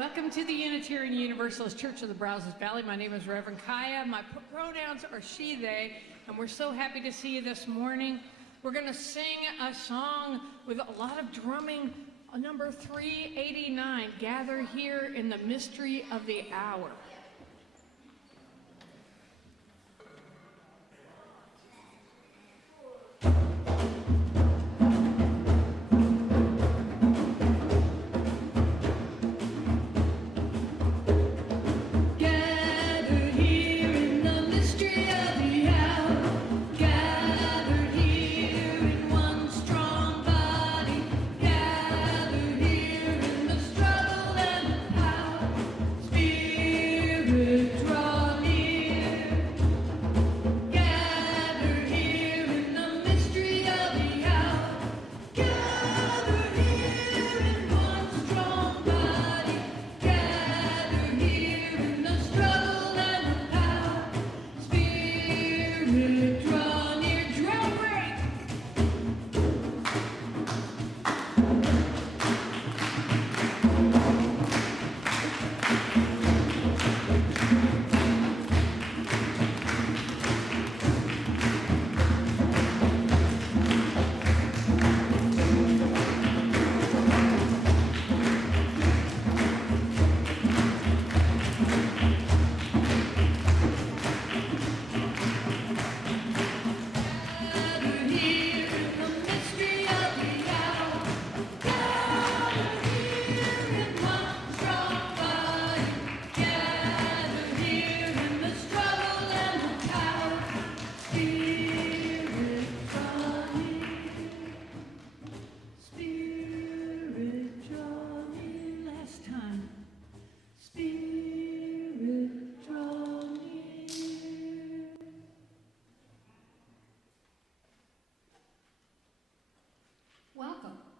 Welcome to the Unitarian Universalist Church of the Brazos Valley. My name is Reverend Kiya. My pronouns are she, they, and we're so happy to see you this morning. We're going to sing a song with a lot of drumming, number 389, Gather Here in the Mystery of the Hour.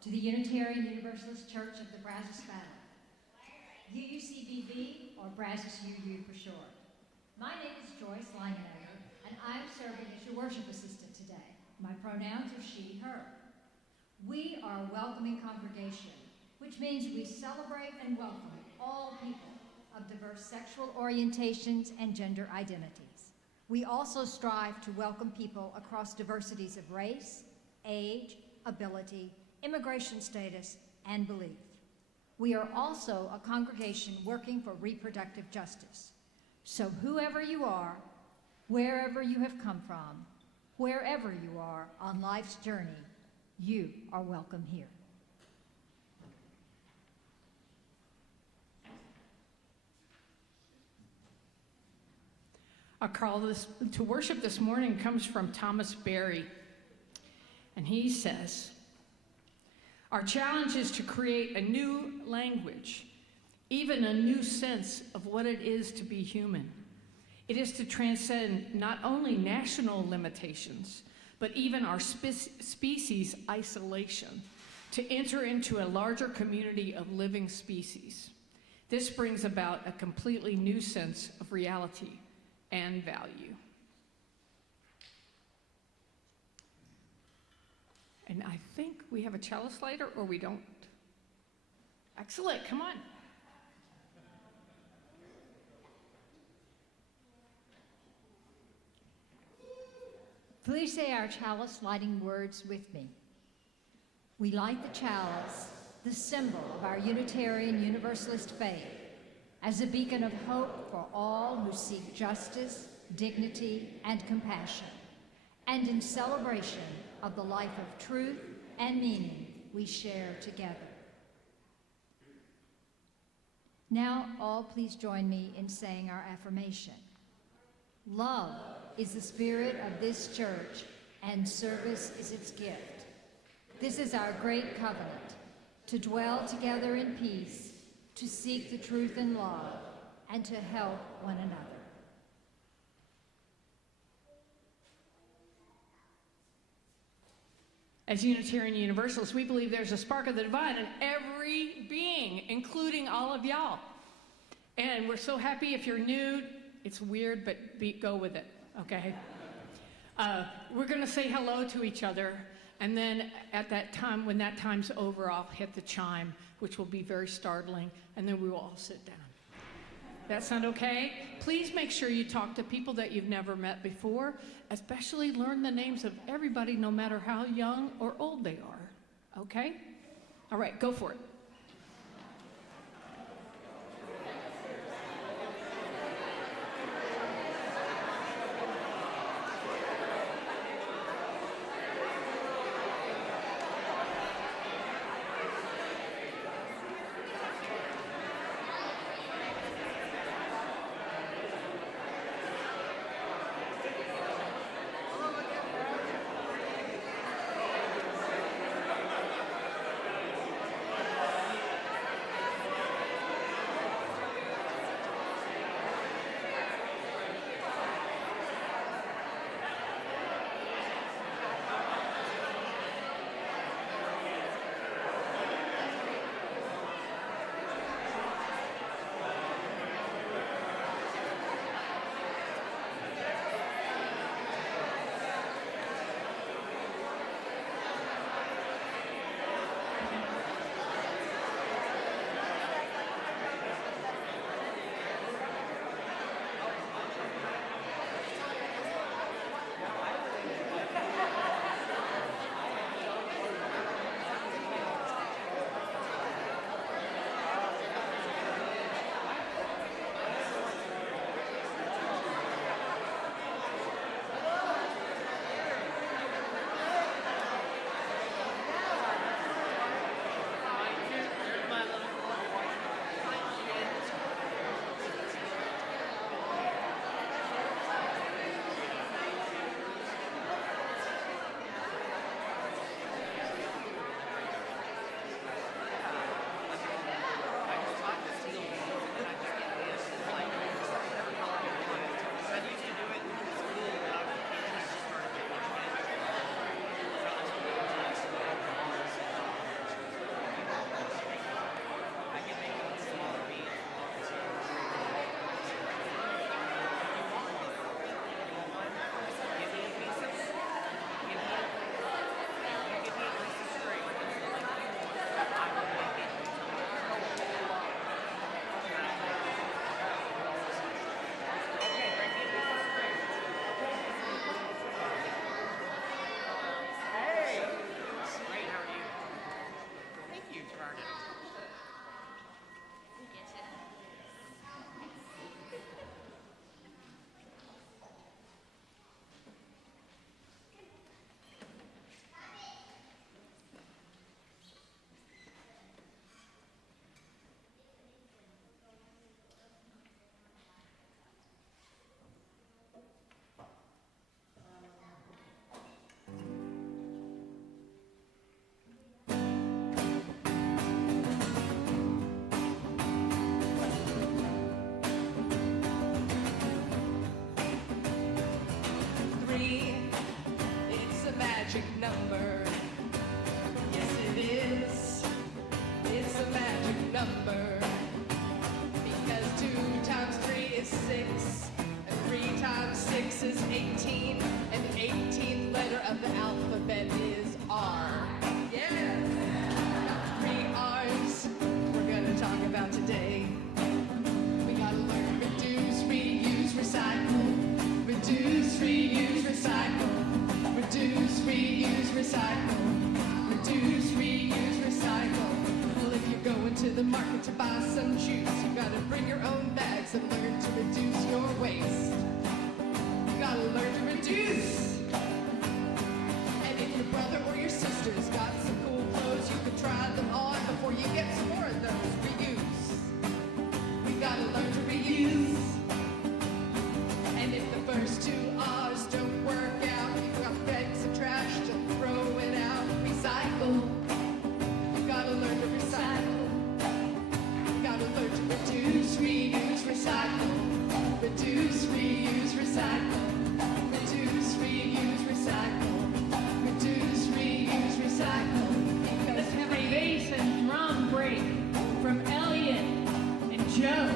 To the Unitarian Universalist Church of the Brazos Valley, UUCBV, or Brazos UU for short. My name is Joyce Langenegger, and I'm serving as your worship assistant today. My pronouns are she, her. We are a welcoming congregation, which means we celebrate and welcome all people of diverse sexual orientations and gender identities. We also strive to welcome people across diversities of race, age, ability, immigration status, and belief. We are also a congregation working for reproductive justice. So whoever you are, wherever you have come from, wherever you are on life's journey, you are welcome here. Our call to worship this morning comes from Thomas Berry, and he says, our challenge is to create a new language, even a new sense of what it is to be human. It is to transcend not only national limitations, but even our species isolation, to enter into a larger community of living species. This brings about a completely new sense of reality and value. And I think we have a chalice lighter, or we don't. Excellent, come on. Please say our chalice lighting words with me. We light the chalice, the symbol of our Unitarian Universalist faith, as a beacon of hope for all who seek justice, dignity, and compassion, and in celebration of the life of truth and meaning we share together. Now, all please join me in saying our affirmation. Love is the spirit of this church, and service is its gift. This is our great covenant, to dwell together in peace, to seek the truth in love, and to help one another. As Unitarian Universalists, we believe there's a spark of the divine in every being, including all of y'all. And we're so happy if you're new. It's weird, but go with it, okay? We're going to say hello to each other. And then at that time, when that time's over, I'll hit the chime, which will be very startling, and then we will all sit down. That sound okay? Please make sure you talk to people that you've never met before, especially learn the names of everybody, no matter how young or old they are. Okay? All right, go for it. Magic number. Yes, it is. It's a magic number. Because 2 times 3 is 6, and 3 times 6 is 18, and the 18th letter of the alphabet is R. Yes! 3 R's we're gonna talk about today. We gotta learn reduce, reuse, recycle. Reduce, reuse, recycle. Reduce, reuse, recycle. Reduce, reuse, recycle. Well, if you're going to the market to buy some juice, you gotta bring your own bags and learn to reduce your waste. You gotta learn to reduce. And if your brother or your sister's got some cool clothes, you can try them on before you get some more of those. Reuse. We gotta learn to reuse. And if the first 2 R's don't work out, you've got bags of trash to throw it out. Recycle. You gotta learn to recycle. You gotta learn to reduce, reuse, recycle. Reduce, reuse, recycle. Reduce, reuse, recycle. Reduce, reuse, recycle. Let's have a bass and drum break from Elliot and Joe.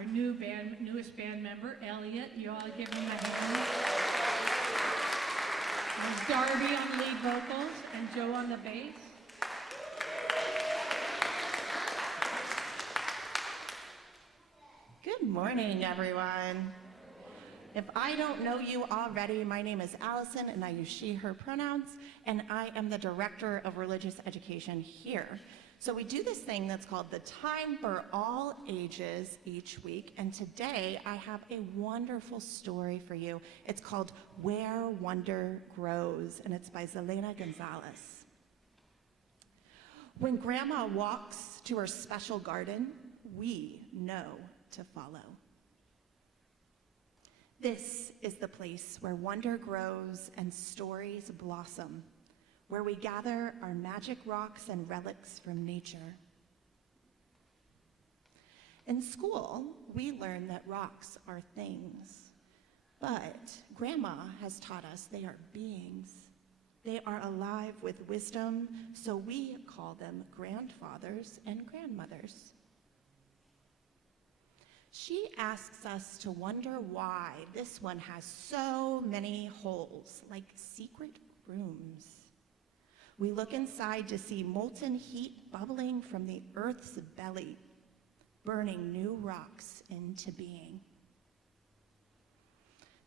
our newest band member, Elliot. You all give him a hand. There's Darby on the lead vocals and Joe on the bass. Good morning, everyone. If I don't know you already, my name is Allison, and I use she, her pronouns, and I am the Director of Religious Education here. So we do this thing that's called the Time for All Ages each week, and today I have a wonderful story for you. It's called Where Wonder Grows, and it's by Zelena Gonzalez. When Grandma walks to her special garden, we know to follow. This is the place where wonder grows and stories blossom, where we gather our magic rocks and relics from nature. In school, we learn that rocks are things, but Grandma has taught us they are beings. They are alive with wisdom, so we call them grandfathers and grandmothers. She asks us to wonder why this one has so many holes, like secret rooms. We look inside to see molten heat bubbling from the Earth's belly, burning new rocks into being.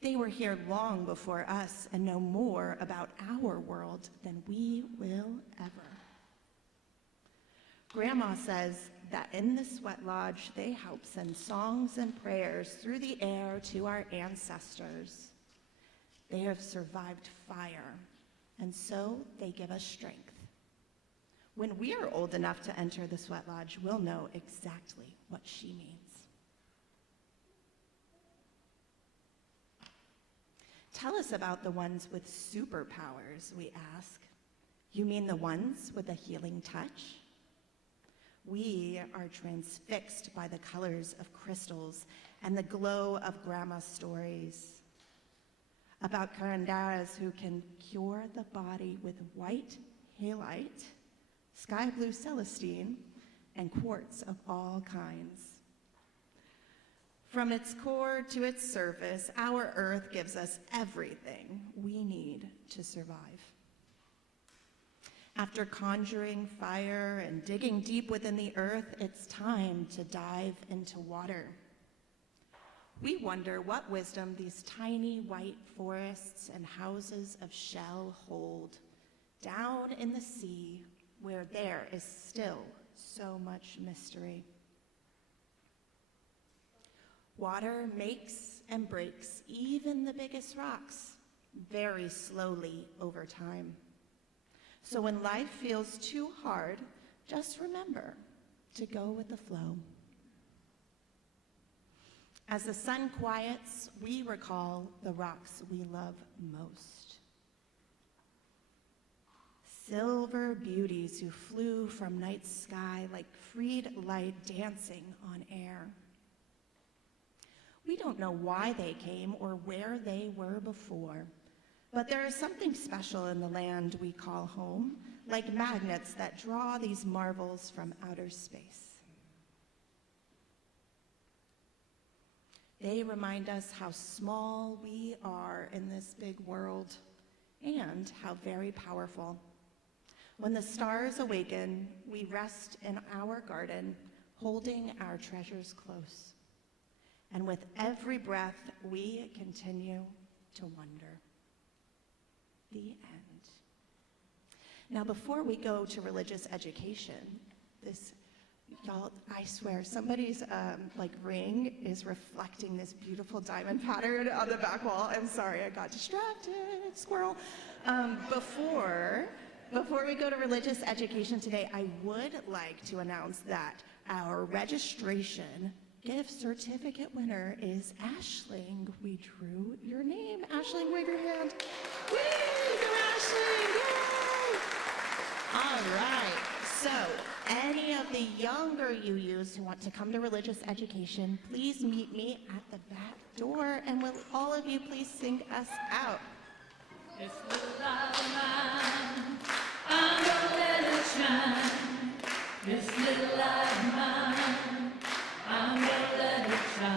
They were here long before us and know more about our world than we will ever. Grandma says that in the sweat lodge, they help send songs and prayers through the air to our ancestors. They have survived fire, and so they give us strength. When we are old enough to enter the sweat lodge, we'll know exactly what she means. Tell us about the ones with superpowers, we ask. You mean the ones with a healing touch? We are transfixed by the colors of crystals and the glow of Grandma's stories about curanderas who can cure the body with white halite, sky blue celestine, and quartz of all kinds. From its core to its surface, our earth gives us everything we need to survive. After conjuring fire and digging deep within the earth, it's time to dive into water. We wonder what wisdom these tiny white forests and houses of shell hold down in the sea where there is still so much mystery. Water makes and breaks even the biggest rocks very slowly over time. So when life feels too hard, just remember to go with the flow. As the sun quiets, we recall the rocks we love most. Silver beauties who flew from night sky like freed light dancing on air. We don't know why they came or where they were before, but there is something special in the land we call home, like magnets that draw these marvels from outer space. They remind us how small we are in this big world and how very powerful. When the stars awaken, we rest in our garden, holding our treasures close. And with every breath, we continue to wonder. The end. Now, before we go to religious education, y'all, I swear, somebody's ring is reflecting this beautiful diamond pattern on the back wall. I'm sorry, I got distracted, squirrel. Before we go to religious education today, I would like to announce that our registration gift certificate winner is Ashling. We drew your name. Ashling, wave your hand. Woo! Go Ashling! Yay! All right. So, any of the younger UUs who want to come to religious education, please meet me at the back door, and will all of you please sing us out? This little light of mine, I'm gonna let it shine. This little light of mine, I'm gonna let it shine.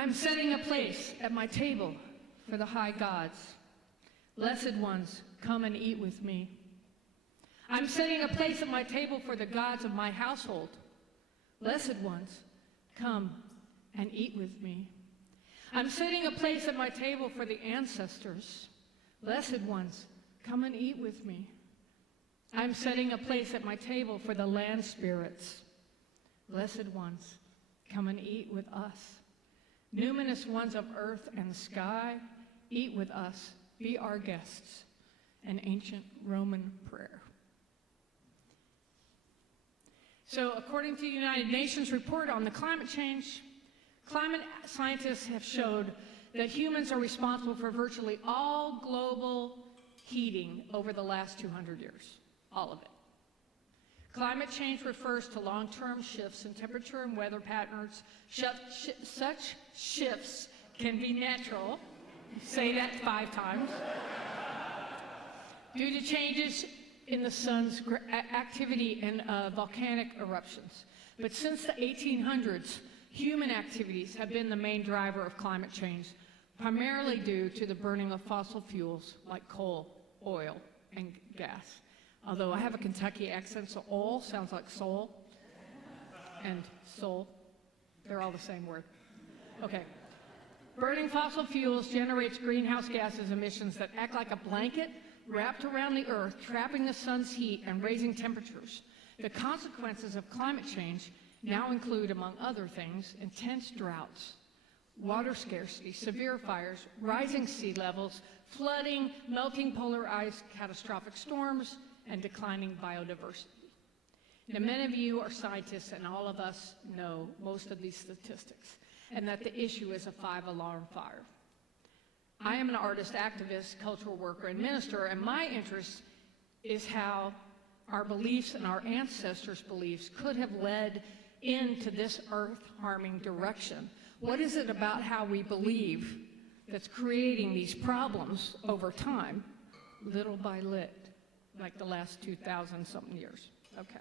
I'm setting a place at my table for the high gods. Blessed ones, come and eat with me. I'm setting a place at my table for the gods of my household. Blessed ones, come and eat with me. I'm setting a place at my table for the ancestors. Blessed ones, come and eat with me. I'm setting a place at my table for the land spirits. Blessed ones, come and eat with us. Numinous ones of earth and sky, eat with us, be our guests. An ancient Roman prayer. So according to the United Nations report on the climate change, climate scientists have showed that humans are responsible for virtually all global heating over the last 200 years, all of it. Climate change refers to long-term shifts in temperature and weather patterns. Such shifts can be natural, say that 5 times, due to changes in the sun's activity and volcanic eruptions. But since the 1800s, human activities have been the main driver of climate change, primarily due to the burning of fossil fuels like coal, oil, and gas. Although I have a Kentucky accent, so oil sounds like soul, and soul, they're all the same word. Okay. Burning fossil fuels generates greenhouse gases emissions that act like a blanket wrapped around the earth, trapping the sun's heat and raising temperatures. The consequences of climate change now include, among other things, intense droughts, water scarcity, severe fires, rising sea levels, flooding, melting polar ice, catastrophic storms, and declining biodiversity. Now, many of you are scientists, and all of us know most of these statistics, and that the issue is a 5-alarm fire. I am an artist, activist, cultural worker, and minister, and my interest is how our beliefs and our ancestors' beliefs could have led into this earth-harming direction. What is it about how we believe that's creating these problems over time, little by little, like the last 2,000-something years? Okay.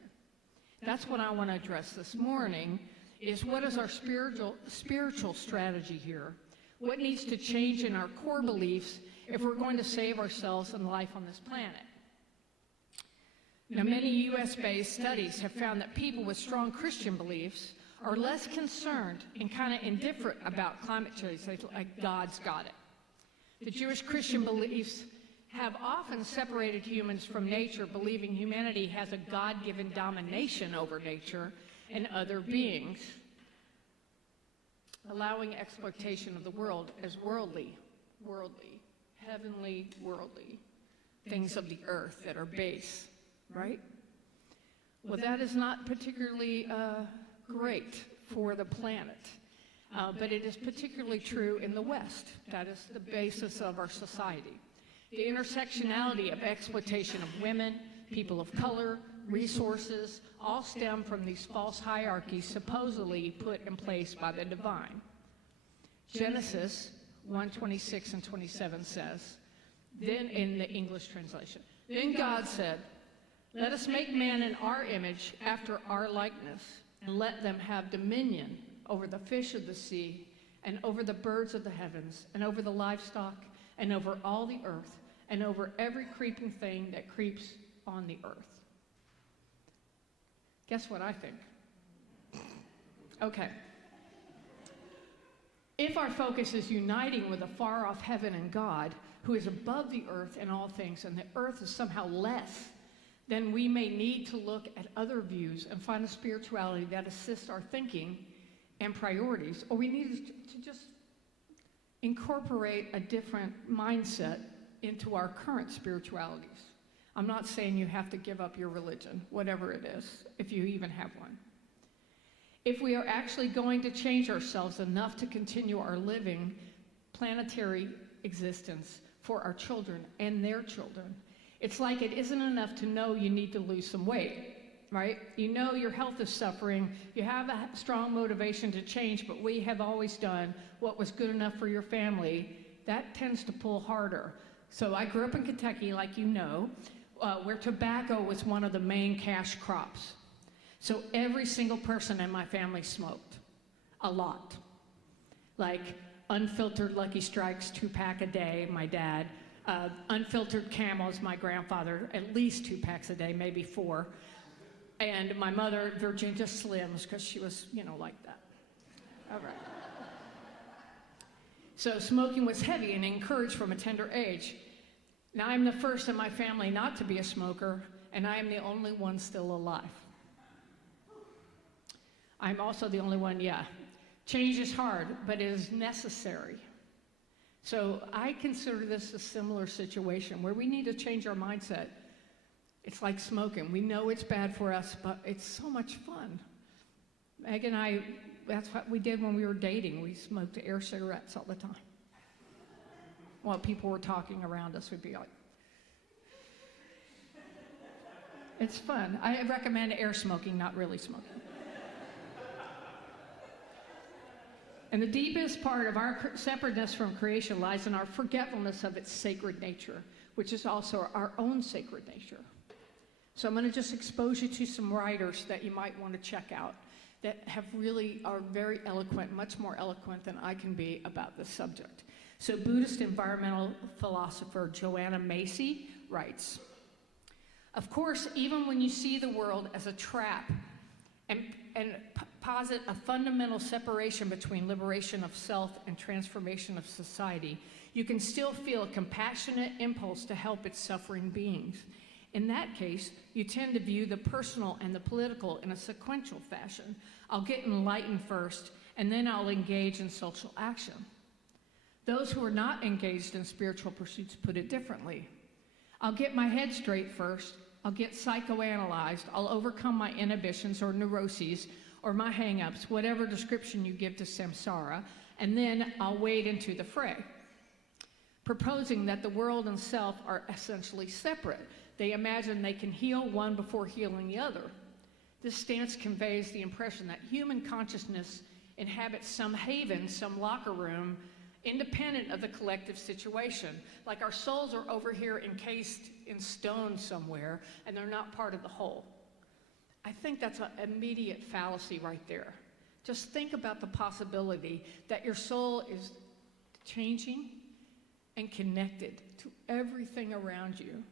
That's what I want to address this morning, is what is our spiritual strategy here? What needs to change in our core beliefs if we're going to save ourselves and life on this planet? Now, many U.S.-based studies have found that people with strong Christian beliefs are less concerned and kind of indifferent about climate change, like God's got it. The Jewish Christian beliefs have often separated humans from nature, believing humanity has a God-given domination over nature and other beings, allowing exploitation of the world as worldly, heavenly, worldly, things of the earth that are base, right? Well, that is not particularly great for the planet, but it is particularly true in the West. That is the basis of our society. The intersectionality of exploitation of women, people of color, resources, all stem from these false hierarchies supposedly put in place by the divine. Genesis 1:26 and 27 says, then in the English translation, then God said, let us make man in our image after our likeness, and let them have dominion over the fish of the sea, and over the birds of the heavens, and over the livestock, and over all the earth, and over every creeping thing that creeps on the earth. Guess what I think? Okay. If our focus is uniting with a far-off heaven and God, who is above the earth and all things, and the earth is somehow less, then we may need to look at other views and find a spirituality that assists our thinking and priorities, or we need to just incorporate a different mindset into our current spiritualities. I'm not saying you have to give up your religion, whatever it is, if you even have one. If we are actually going to change ourselves enough to continue our living planetary existence for our children and their children, it's like it isn't enough to know you need to lose some weight, right? You know your health is suffering, you have a strong motivation to change, but we have always done what was good enough for your family. That tends to pull harder. So I grew up in Kentucky, like you know, where tobacco was one of the main cash crops. So every single person in my family smoked, a lot. like unfiltered Lucky Strikes, 2-pack a day, my dad. Unfiltered Camels, my grandfather, at least 2 packs a day, maybe 4. And my mother, Virginia Slims, because she was, like that. All right. So smoking was heavy and encouraged from a tender age. Now I'm the first in my family not to be a smoker, and I am the only one still alive. I'm also the only one, Change is hard, but it is necessary. So I consider this a similar situation where we need to change our mindset. It's like smoking. We know it's bad for us, but it's so much fun. Meg and I, that's what we did when we were dating. We smoked air cigarettes all the time. While people were talking around us, we'd be like, it's fun. I recommend air smoking, not really smoking. And the deepest part of our separateness from creation lies in our forgetfulness of its sacred nature, which is also our own sacred nature. So I'm going to just expose you to some writers that you might want to check out that are very eloquent, much more eloquent than I can be about this subject. So Buddhist environmental philosopher Joanna Macy writes, "Of course, even when you see the world as a trap and posit a fundamental separation between liberation of self and transformation of society, you can still feel a compassionate impulse to help its suffering beings. In that case, you tend to view the personal and the political in a sequential fashion. I'll get enlightened first, and then I'll engage in social action. Those who are not engaged in spiritual pursuits put it differently. I'll get my head straight first, I'll get psychoanalyzed, I'll overcome my inhibitions or neuroses or my hang-ups, whatever description you give to samsara, and then I'll wade into the fray," proposing that the world and self are essentially separate. They imagine they can heal one before healing the other. This stance conveys the impression that human consciousness inhabits some haven, some locker room, independent of the collective situation. Like our souls are over here encased in stone somewhere, and they're not part of the whole. I think that's an immediate fallacy right there. Just think about the possibility that your soul is changing and connected to everything around you.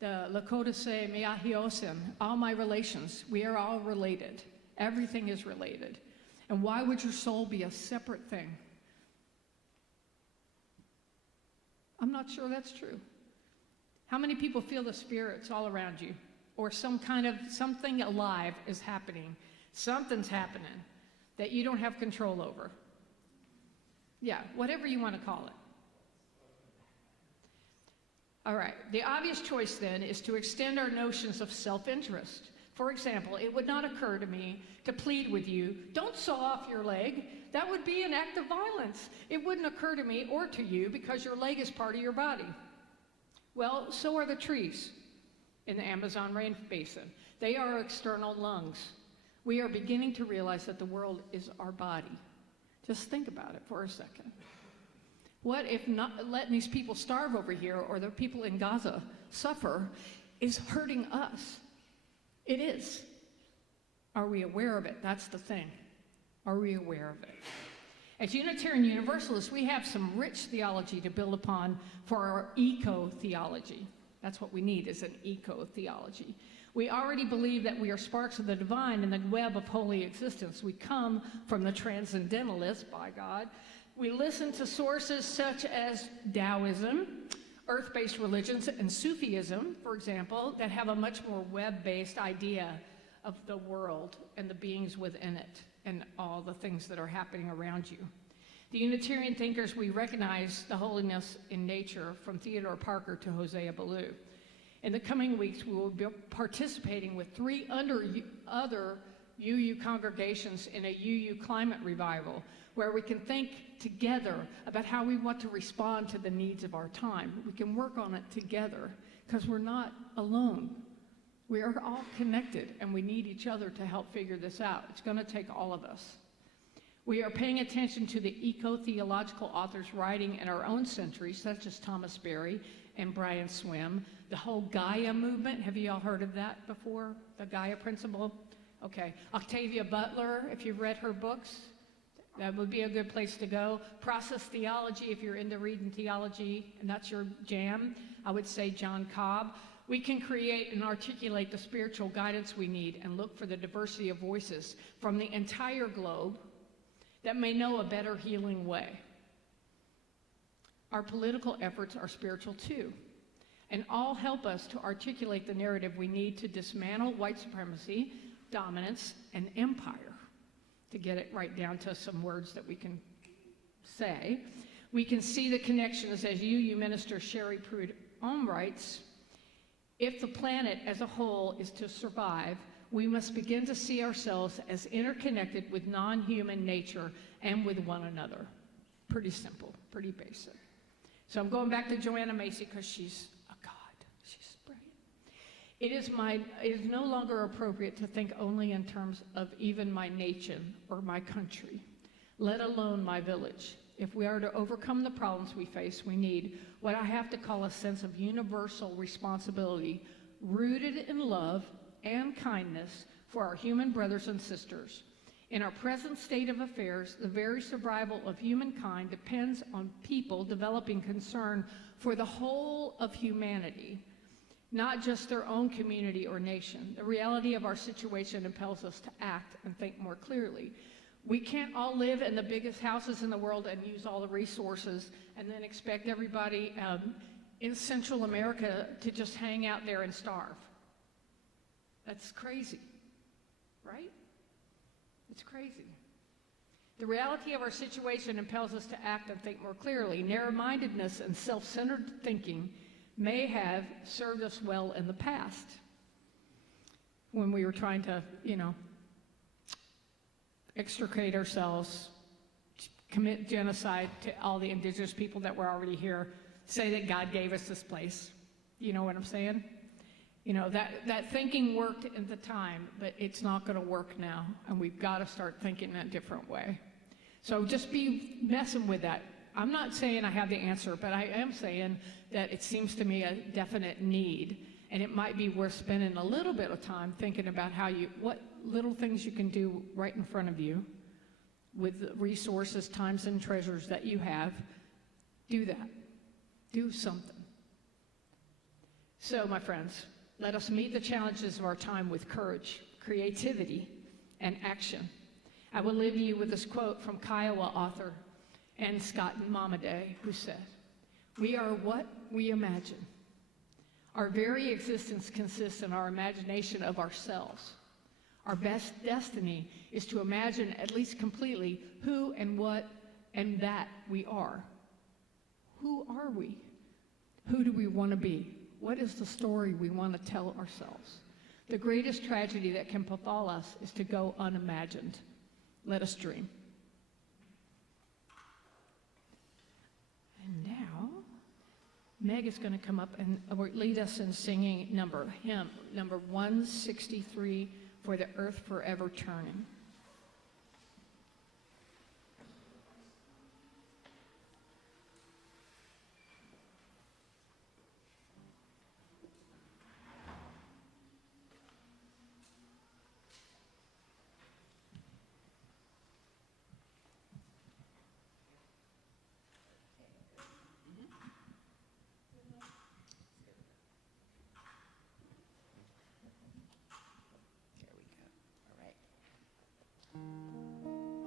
The Lakota say, "Miahiosin," all my relations, we are all related. Everything is related. And why would your soul be a separate thing? I'm not sure that's true. How many people feel the spirits all around you? Or something alive is happening. Something's happening that you don't have control over. Yeah, whatever you want to call it. All right, the obvious choice then is to extend our notions of self-interest. For example, it would not occur to me to plead with you, "Don't saw off your leg." That would be an act of violence. It wouldn't occur to me or to you because your leg is part of your body. Well, so are the trees in the Amazon rain basin. They are external lungs. We are beginning to realize that the world is our body. Just think about it for a second. What if not letting these people starve over here or the people in Gaza suffer is hurting us? It is. Are we aware of it? That's the thing. Are we aware of it? As Unitarian Universalists, we have some rich theology to build upon for our eco-theology. That's what we need, is an eco-theology. We already believe that we are sparks of the divine in the web of holy existence. We come from the transcendentalists, by God. We listen to sources such as Taoism, earth-based religions, and Sufism, for example, that have a much more web-based idea of the world and the beings within it and all the things that are happening around you. The Unitarian thinkers, we recognize the holiness in nature from Theodore Parker to Hosea Ballou. In the coming weeks, we will be participating with 3 other UU congregations in a UU climate revival, where we can think together about how we want to respond to the needs of our time. We can work on it together because we're not alone. We are all connected and we need each other to help figure this out. It's going to take all of us. We are paying attention to the eco-theological authors writing in our own century, such as Thomas Berry and Brian Swim. The whole Gaia movement, have you all heard of that before? The Gaia principle? Okay. Octavia Butler, if you've read her books, That would be a good place to go. Process theology, if you're into reading theology and that's your jam, I would say John Cobb. We can create and articulate the spiritual guidance we need and look for the diversity of voices from the entire globe that may know a better healing way. Our political efforts are spiritual too, and all help us to articulate the narrative we need to dismantle white supremacy, dominance, and empire. To get it right down to some words that we can say. We can see the connections, as UU Minister Sherry Prude-Ohm writes, if the planet as a whole is to survive, we must begin to see ourselves as interconnected with non-human nature and with one another. Pretty simple, pretty basic. So I'm going back to Joanna Macy because she's a god. She's brilliant. It is no longer appropriate to think only in terms of even my nation or my country, let alone my village. If we are to overcome the problems we face, we need what I have to call a sense of universal responsibility, rooted in love and kindness for our human brothers and sisters. In our present state of affairs, the very survival of humankind depends on people developing concern for the whole of humanity, not just their own community or nation. The reality of our situation impels us to act and think more clearly. We can't all live in the biggest houses in the world and use all the resources and then expect everybody in Central America to just hang out there and starve. That's crazy, right? It's crazy. The reality of our situation impels us to act and think more clearly. Narrow-mindedness and self-centered thinking may have served us well in the past when we were trying to, extricate ourselves, commit genocide to all the indigenous people that were already here, say that God gave us this place. You know what I'm saying? That thinking worked at the time, but it's not going to work now, and we've got to start thinking in a different way. So just be messing with that. I'm not saying I have the answer, but I am saying that it seems to me a definite need, and it might be worth spending a little bit of time thinking about what little things you can do right in front of you with the resources, times, and treasures that you have. Do that. Do something. So, my friends, let us meet the challenges of our time with courage, creativity, and action. I will leave you with this quote from Kiowa author N. Scott Momaday, who said, "We are what we imagine. Our very existence consists in our imagination of ourselves. Our best destiny is to imagine, at least completely, who and what and that we are. Who are we? Who do we want to be? What is the story we want to tell ourselves? The greatest tragedy that can befall us is to go unimagined. Let us dream." And now, Meg is going to come up and lead us in singing hymn number 163, "For the Earth Forever Turning."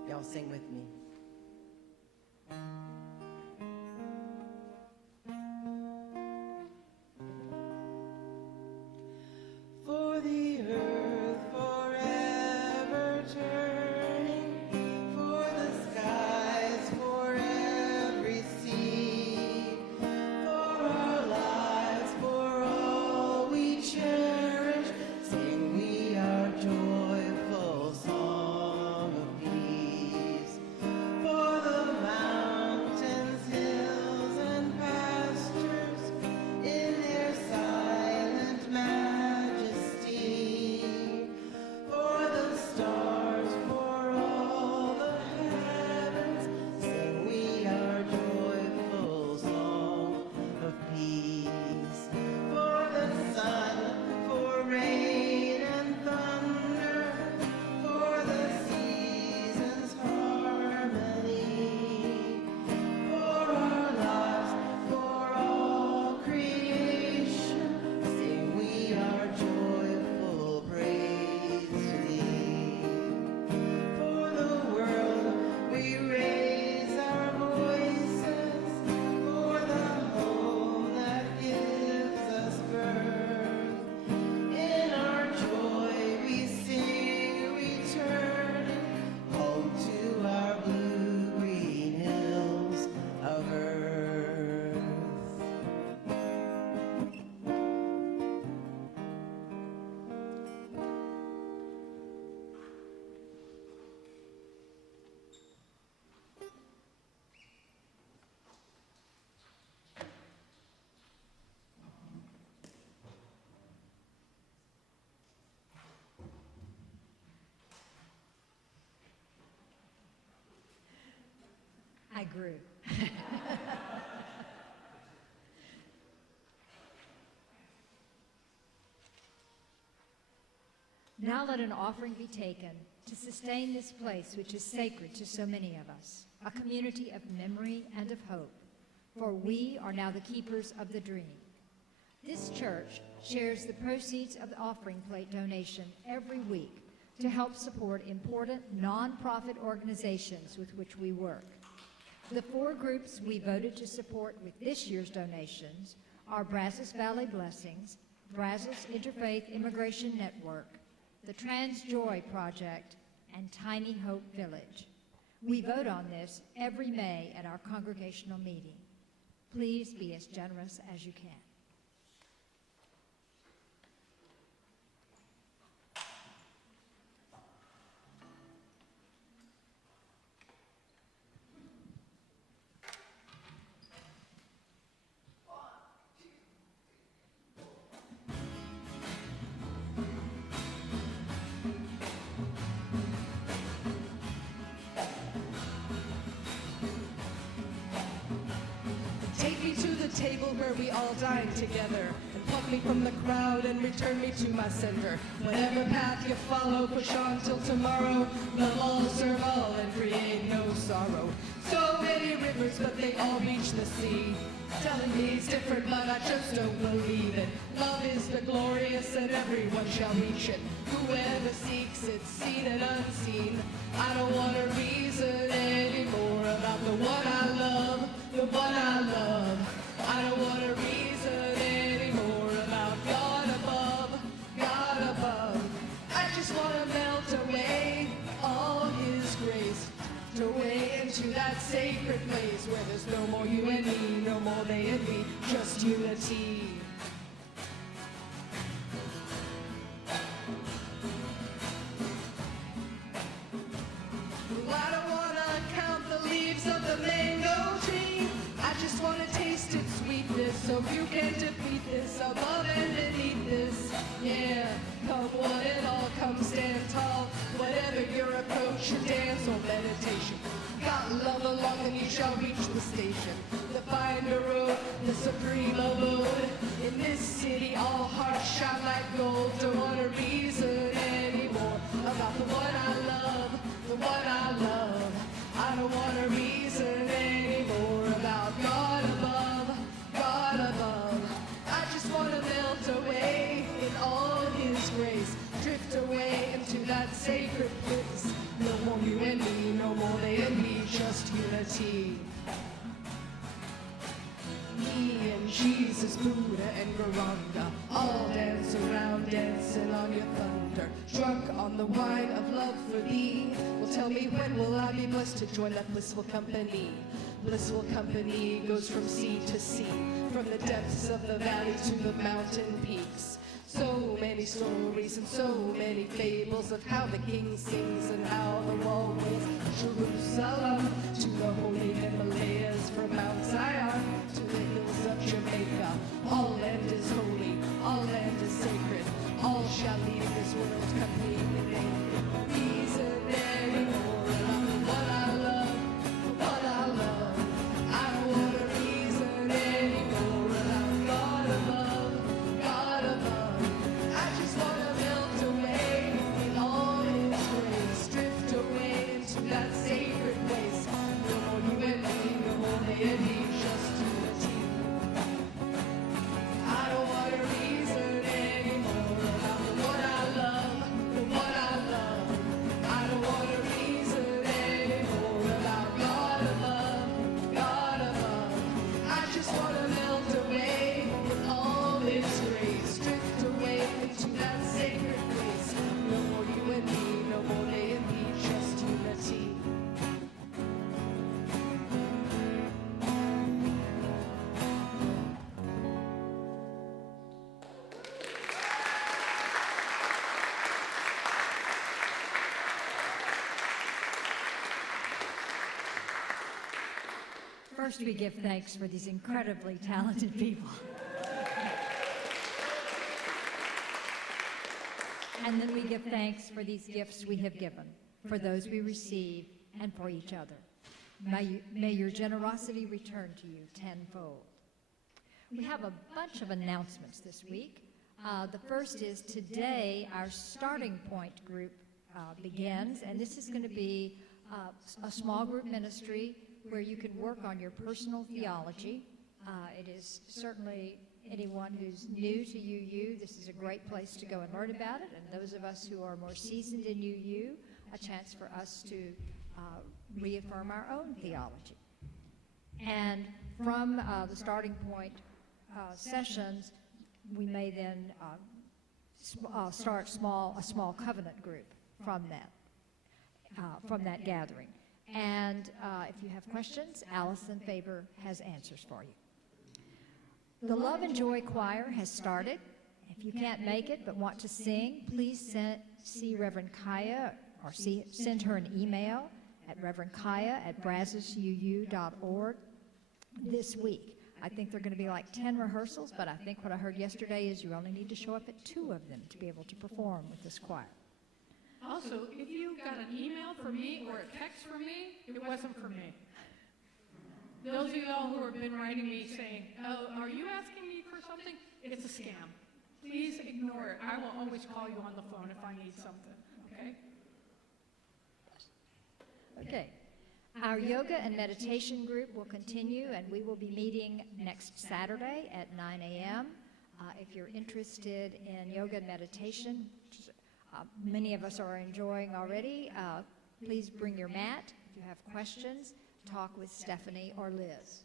Y'all sing with me. For the earth forever turning, for the skies for every seed, for our lives, for all we cherish, sing we our joyful song of peace. I grew. Now let an offering be taken to sustain this place which is sacred to so many of us, a community of memory and of hope, for we are now the keepers of the dream. This church shares the proceeds of the offering plate donation every week to help support important nonprofit organizations with which we work. The 4 groups we voted to support with this year's donations are Brazos Valley Blessings, Brazos Interfaith Immigration Network, the Trans Joy Project, and Tiny Hope Village. We vote on this every May at our congregational meeting. Please be as generous as you can. Take me to the table where we all dine together, and pluck me from the crowd and return me to my center. Whatever path you follow, push on till tomorrow. Love all, serve all, and create no sorrow. So many rivers, but they all reach the sea. Telling me it's different, but I just don't believe it. Love is the glorious, and everyone shall reach it. Whoever seeks it, seen and unseen. I don't want to reason anymore about the one I love, the one I love. I don't want to reason anymore about God above, God above. I just want to melt away all His grace, away into that sacred place where there's no more you and me, no more they and me, just unity. Well, I don't want to count the leaves of the mango tree. I just want to taste its sweetness, so you can defeat this, above and beneath this. Yeah, come one and all, come stand tall. Whatever your approach, your dance or meditation. Got love along and you shall reach the station. The finder road, the supreme abode. In this city, all hearts shine like gold. Don't want to reason anymore about the one I love, the one I love. I don't want to reason anymore about God above, God above. I just want to melt away in all His grace, drift away into that sacred place. No more you and me, no more they and me, just unity. Me and Jesus, Buddha and Garanga, all dance around, dancing on your thunder. Drunk on the wine of love for thee. Well, tell me, when will I be blessed to join that blissful company? Blissful company goes from sea to sea, from the depths of the valley to the mountain peaks. So many stories and so many fables of how the king sings and how the wall waits. Jerusalem to the holy Himalayas, from Mount Zion to the hills of Jamaica. All land is holy, all land is sacred. All shall leave this world completely naked. Reason anymore about the one I love, the one I love. I don't want to reason anymore about God above, God above. I just want to melt away in all His grace, drift away into that sacred place. No more you and me, no more they and me, just unity. I don't want to reason anymore about the one I love, the one I love. I don't want to reason anymore about God above, God above. I just want to melt away in all His grace, drift away into that sacred place. No more you and me, no more they and me, just unity. First, we give thanks for these incredibly talented people. And then we give thanks for these gifts we have given, for those we receive, and for each other. May your generosity return to you tenfold. We have a bunch of announcements this week. The first is today our Starting Point group begins, and this is going to be a small group ministry where you can work on your personal theology. It is certainly anyone who's new to UU, this is a great place to go and learn about it, and those of us who are more seasoned in UU, a chance for us to reaffirm our own theology. And from the Starting Point sessions, we may then start a small covenant group from that gathering. And if you have questions, Allison Faber has answers for you. The Love and Joy Choir has started. If you can't make it but want to sing, please see Reverend Kiya or send her an email at reverendkiya@brazosuu.org this week. I think there are going to be like 10 rehearsals, but I think what I heard yesterday is you only need to show up at 2 of them to be able to perform with this choir. Also, if you got an email from me or a text from me, it wasn't for me. Those of y'all who have been writing me saying, oh, are you asking me for something? It's a scam. Please ignore it. I will always call you on the phone if I need something, okay? Okay. Our yoga and meditation group will continue, and we will be meeting next Saturday at 9 a.m. If you're interested in yoga and meditation, many of us are enjoying already, please bring your mat. If you have questions, talk with Stephanie or Liz.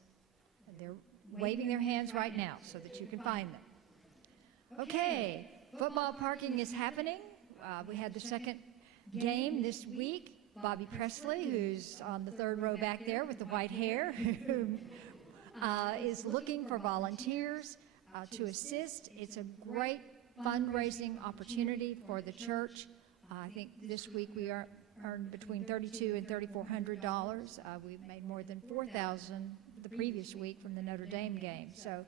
And they're waving their hands right now so that you can find them. Okay, football parking is happening. We had the second game this week. Bobby Presley, who's on the third row back there with the white hair, is looking for volunteers to assist. It's a great fundraising opportunity for the church. I think this week we earned between $3,200 and $3,400. We've made more than $4,000 the previous week from the Notre Dame game. So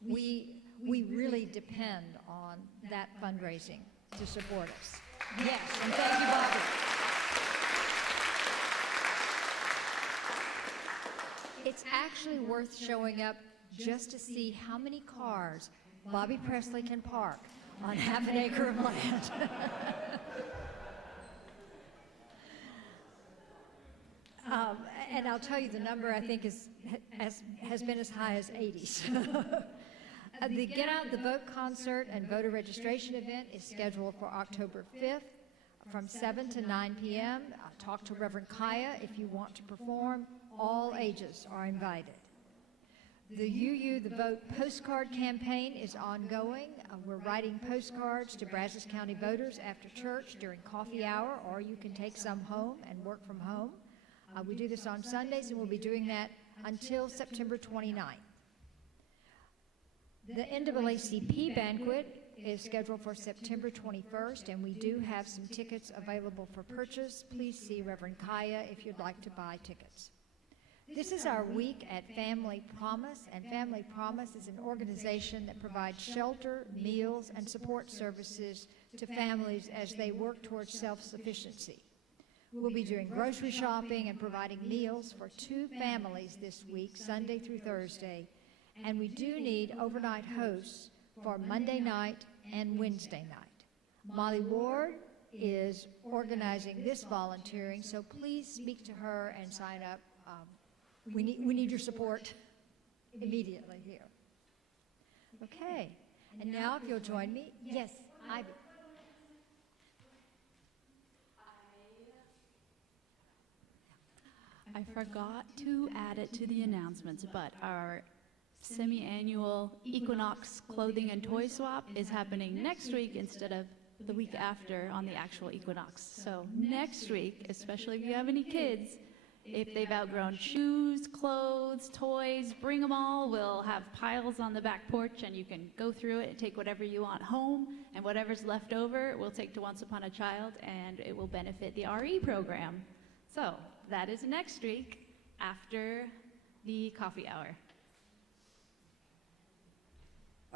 we really depend on that fundraising to support us. Yes, and thank you, Bobby. It's actually worth showing up just to see how many cars Bobby Presley can park on half an acre of land. And I'll tell you, the number I think has been as high as 80. The Get Out the Vote concert and voter registration event is scheduled for October 5th from 7 to 9 p.m. Talk to Reverend Kiya if you want to perform. All ages are invited. The UU the Vote postcard campaign is ongoing. We're writing postcards to Brazos County voters after church during coffee hour, or you can take some home and work from home. We do this on Sundays, and we'll be doing that until September 29th. The NAACP banquet is scheduled for September 21st, and we do have some tickets available for purchase. Please see Reverend Kiya if you'd like to buy tickets. This is our week at Family Promise, and Family Promise is an organization that provides shelter, meals, and support services to families as they work towards self-sufficiency. We'll be doing grocery shopping and providing meals for 2 families this week, Sunday through Thursday, and we do need overnight hosts for Monday night and Wednesday night. Molly Ward is organizing this volunteering, so please speak to her and sign up. We need your support immediately here. Okay, and now if you'll join me. Yes, Ivy. I forgot to add it to the announcements, but our semi-annual Equinox clothing and toy swap is happening next week instead of the week after on the actual Equinox. So next week, especially if you have any kids, if they've outgrown shoes, clothes, toys, bring them all. We'll have piles on the back porch, and you can go through it and take whatever you want home, and whatever's left over, we'll take to Once Upon a Child, and it will benefit the RE program. So that is next week after the coffee hour.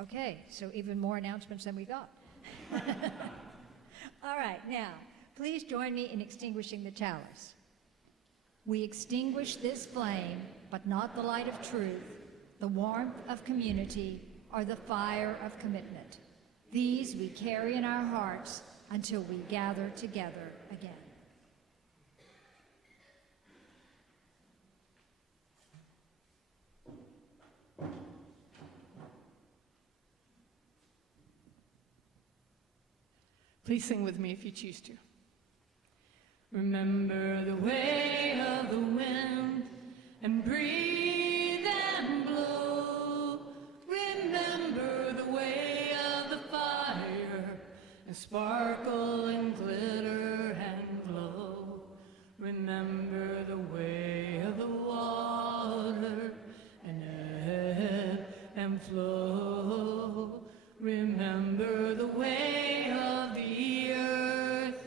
Okay, so even more announcements than we thought. All right, now, please join me in extinguishing the chalice. We extinguish this flame, but not the light of truth, the warmth of community, or the fire of commitment. These we carry in our hearts until we gather together again. Please sing with me if you choose to. Remember the way of the wind and breathe and blow. Remember the way of the fire and sparkle and glitter and glow. Remember the way of the water and ebb and flow. Remember the way of the earth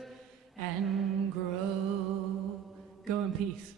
and grow. Go in peace.